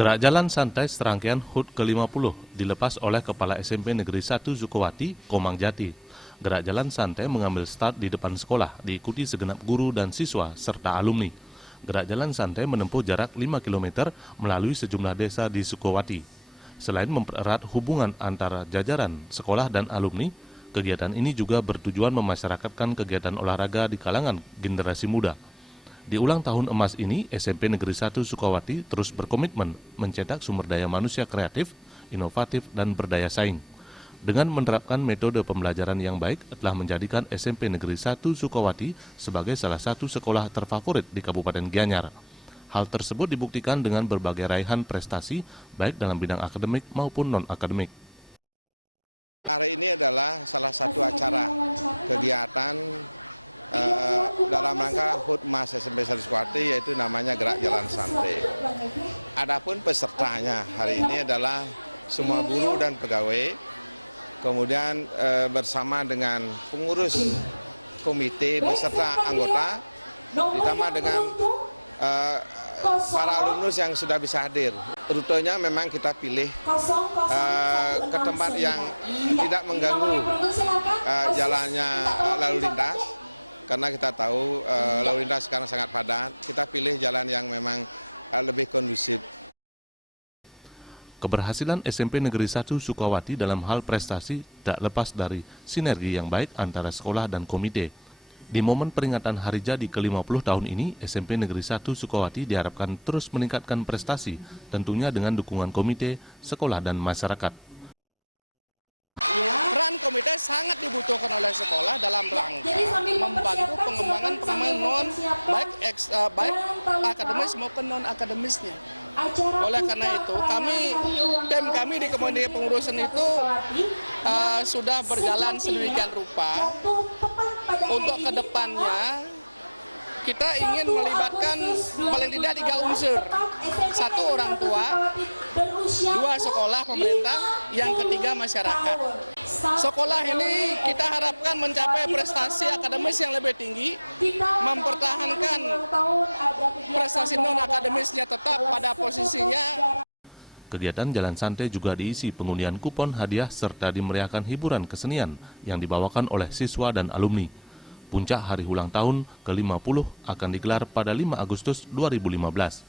Gerak jalan santai serangkaian HUT ke-50 dilepas oleh Kepala SMP Negeri 1 Sukowati, Komang Jati. Gerak jalan santai mengambil start di depan sekolah, diikuti segenap guru dan siswa serta alumni. Gerak jalan santai menempuh jarak 5 km melalui sejumlah desa di Sukowati. Selain mempererat hubungan antara jajaran, sekolah dan alumni, kegiatan ini juga bertujuan memasyarakatkan kegiatan olahraga di kalangan generasi muda. Di ulang tahun emas ini, SMP Negeri 1 Sukowati terus berkomitmen mencetak sumber daya manusia kreatif, inovatif, dan berdaya saing. Dengan menerapkan metode pembelajaran yang baik, telah menjadikan SMP Negeri 1 Sukowati sebagai salah satu sekolah terfavorit di Kabupaten Gianyar. Hal tersebut dibuktikan dengan berbagai raihan prestasi, baik dalam bidang akademik maupun non-akademik. Hari ini adalah salah satu acara kegiatan dalam rangka HUT Mas SMP 1 Sukowati, yaitu namanya Gerak Jalan Santai. Adapun pesertanya hari ini adalah semua guru dan pegawai, kemudian bersama dengan pengurus komite beserta anggota, ditambah dengan para alumnus yang sudah bisa hadir. Rutenya memang kita pilih ke tempat yang tidak mengganggu jalannya lalu lintas, karena kita tahu lalu lintas sekarang sangat padat. Kita pilih jalan yang memang lebih kondusif. Keberhasilan SMP Negeri 1 Sukowati dalam hal prestasi tak lepas dari sinergi yang baik antara sekolah dan komite. Di momen peringatan Hari Jadi ke-50 tahun ini, SMP Negeri 1 Sukowati diharapkan terus meningkatkan prestasi, tentunya dengan dukungan komite, sekolah, dan masyarakat. Peran komite sangat dibutuhkan oleh sekolah dalam rangka membantu pengembangan non baik akademis maupun non akademisnya. Oleh karena itu, tim kami di komite pengurusan itu sudah berjalan sedemikian rupa. Untuk kedepannya kita ingin melibatkan paling tidak 3 unsur. 1 orang tua, 2 sekolah pemerintah, yang ketiga masyarakat. Sekolah ini kita harapkan mencapai prestasi akademis yang lebih tinggi, mempertahankan prestasi non-akademisnya tetap pada posisinya. Kegiatan Jalan Santai juga diisi pengundian kupon hadiah serta dimeriahkan hiburan kesenian yang dibawakan oleh siswa dan alumni. Puncak hari ulang tahun ke-50 akan digelar pada 5 Agustus 2015.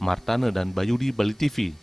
Martane dan Bayudi, Bali TV.